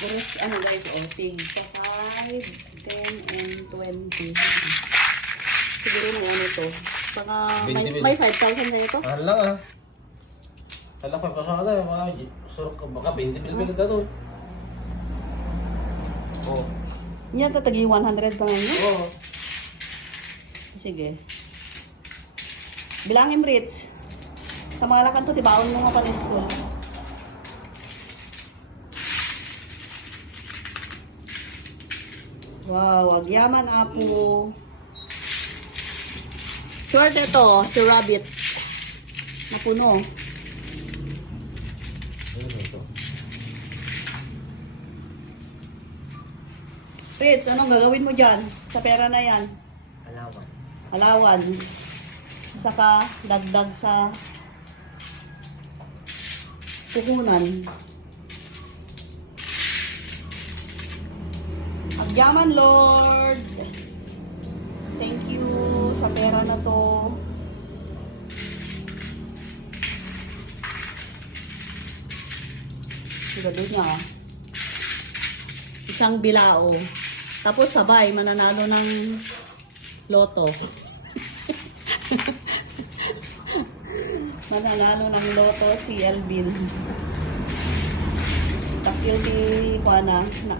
Guys, ano guys, tig sa 5, 10, and 20. Siguro na ano to. Saka may 5,000 na ito. Hala ah. Hala pa pa sa mga surok ka baka 20 bilbil ka to. Oh. Yan tatagi 100 pa ngayon. Oh. Sige. Bilangin Rich. Sa mga lakan to, tibaon mo nga pa na school. Wow, agyaman apo. Short ito, si Rabbit. Napuno. Ano ito? Rich, anong gagawin mo dyan? Sa pera na yan? Allowance. Allowance. Saka dagdag sa puhunan. Agyaman Lord. Thank you sa pera na to. Sigado niya. Isang bilao. Tapos sabay mananalo ng loto. Mananalo ng loto si Elvin. Takil di Juana na